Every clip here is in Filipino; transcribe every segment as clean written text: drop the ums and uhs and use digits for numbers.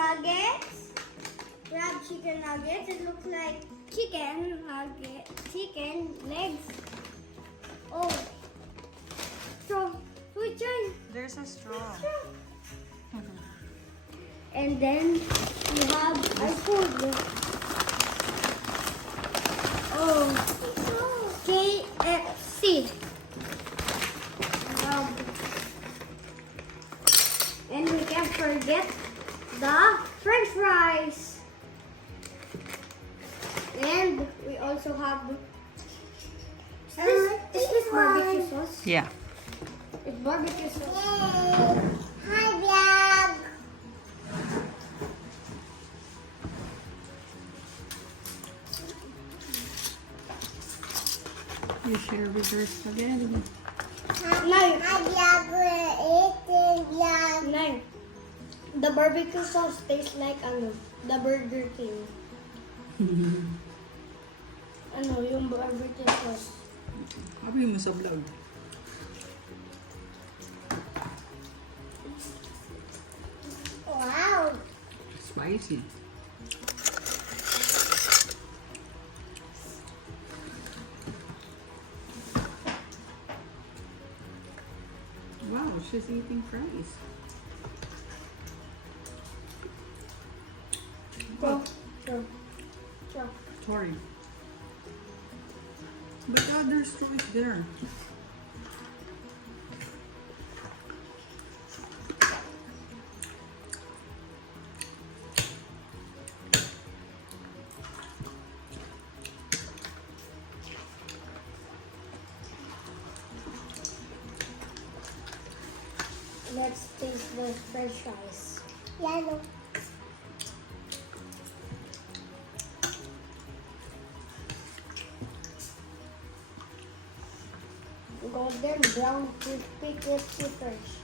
nuggets. We have chicken nuggets. It looks like chicken nugget, chicken legs. Oh, straw. Which one? There's a straw. And then we have our food. Oh, KFC. And we can't forget the French fries. And we also have is this barbecue sauce? Yeah. It's barbecue sauce. Hi, vlog. You share with her spaghetti. No. No. The barbecue sauce tastes like the Burger King. Yung barbecue sauce. Sabi mo sa vlog. Wow. Spicy. Wow, she's eating fries. Sure. Sorry. But the other straw is there. Let's taste the French fries. Yellow. Golden brown crispy first.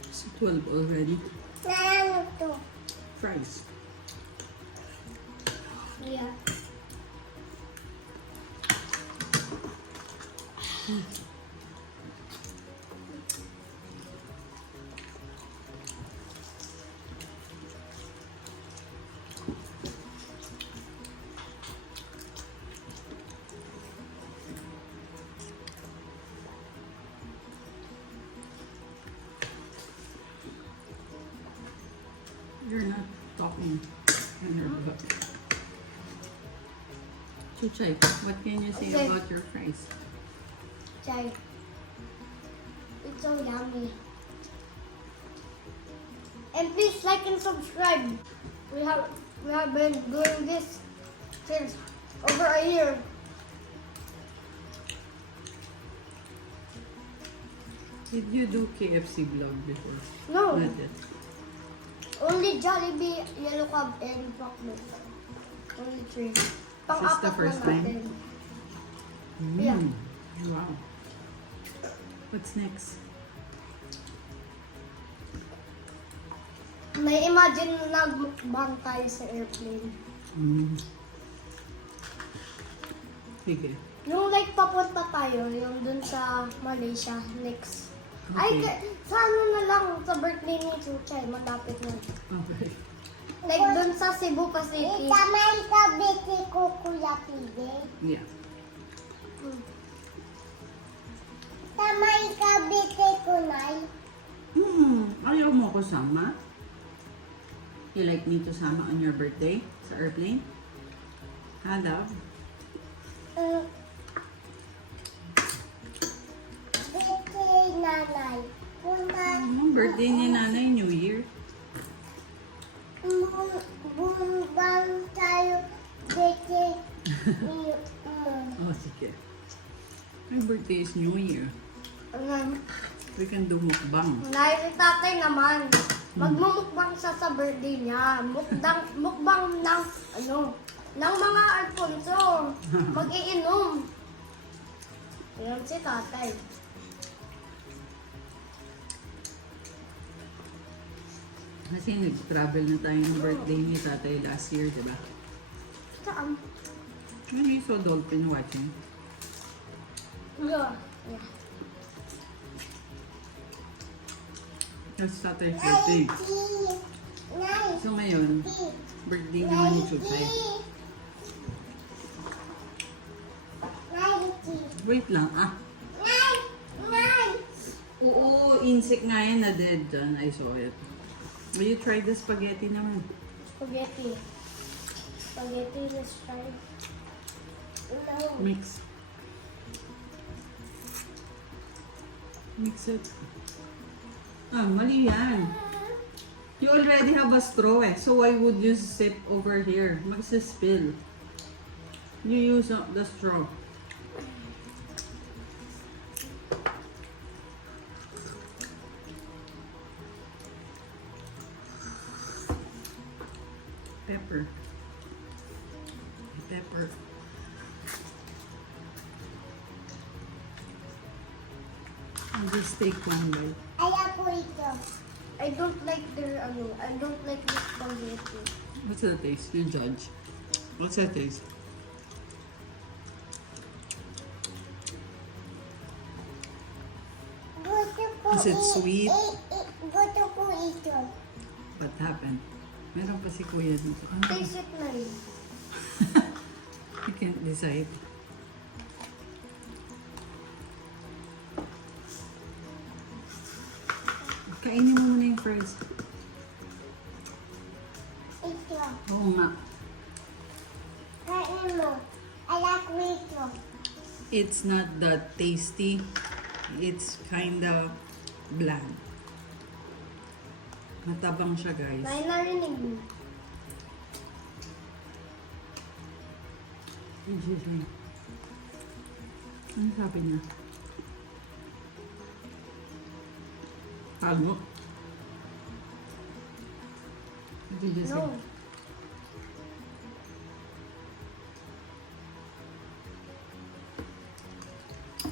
It's 12 already. Ano Fries. Yeah. You're not talking in your book. Chuchay, what can you say Okay. about your fries? Chai. It's so yummy. And please like and subscribe. We have been doing this since over a year. Did you do KFC vlog before? No. Not yet. Only Jollibee, Yellow Cab, and Procmilk. Only 3. Pang-apat the first na time? natin. Mm. Yeah. Wow. What's next? May imagine nag-mukbang tayo sa airplane. Mm. Sige. Yung like papunta tayo, yung dun sa Malaysia, next. Ay, Okay. sa ano na lang, sa birthday ni Chuchay, matapit na. Okay. Like dun sa Cebu Pacific. Tamay ka, Betty ko, Kuya Pide. Yeah. Tamay ka, Betty ko, Nay. Ayaw mo ko sama? You like me to sama on your birthday sa airplane? Ha, love? Betty, Nanay. Punta, Birthday ni nanay, New Year. bumbang tayo, Betty. Oh, sige. My birthday is New Year. We can do mukbang. Dahil si tatay naman, magmumukbang siya sa birthday niya. Mukbang ng, ng mga Alfonso. Mag-iinom. Yan si tatay. Kasi nag-travel na tayo ng birthday ni tatay last year, di ba? Saan? When you saw dolphin watching. Yeah. Yeah. That's tatay's birthday. Nice. So ngayon, birthday naman ni Chuchay. Wait lang, ah. Oo, insect nga yan na dead dyan. I saw it. Will you try the spaghetti naman? Spaghetti. Spaghetti, let's try. No. Mix. Mix it. Ah, mali yan. You already have a straw eh. So why would you sip over here? Magsispill. You use the straw. Pepper. Pepper. I'll just take one bite. Ayan po ito. I don't like I don't like the spaghetti. What's the taste? You judge. What's that taste? Gusto po Is it sweet? Gusto po ito. What happened? Meron pa si Kuya dito. Ano? Taste it na rin. I can't decide. Kainin mo muna yung first. Ito. Oo nga. Kain mo. Alam ko ito. It's not that tasty. It's kinda bland. Matabang siya, guys. May narinig mo. Excuse me. Ano sabi niya? Hago? What did you say? No.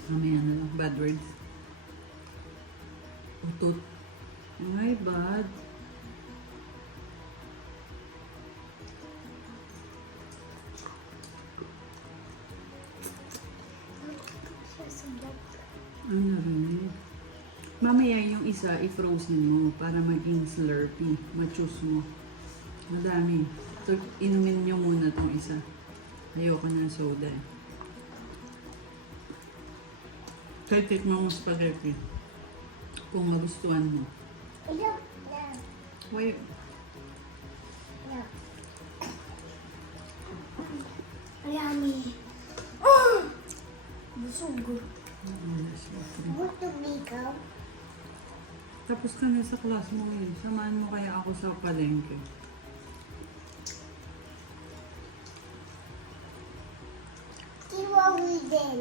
Mamaya na lang. Bad words. Utot. Ay, bad. Ang narinig. Mamaya yung isa, i-frozen mo para maging slurpy. Ma-choose mo. Madami. So, inumin nyo muna tong isa. Ayoko ng soda eh. Kahit tikman mo spaghetti. Kung magustuhan mo. Ito. Na. Why? Na. Yummy. Busog. Gusto ikaw. Tapos ka na sa class mo ngayon. Samahan mo kaya ako sa palengke. Kiwawi din.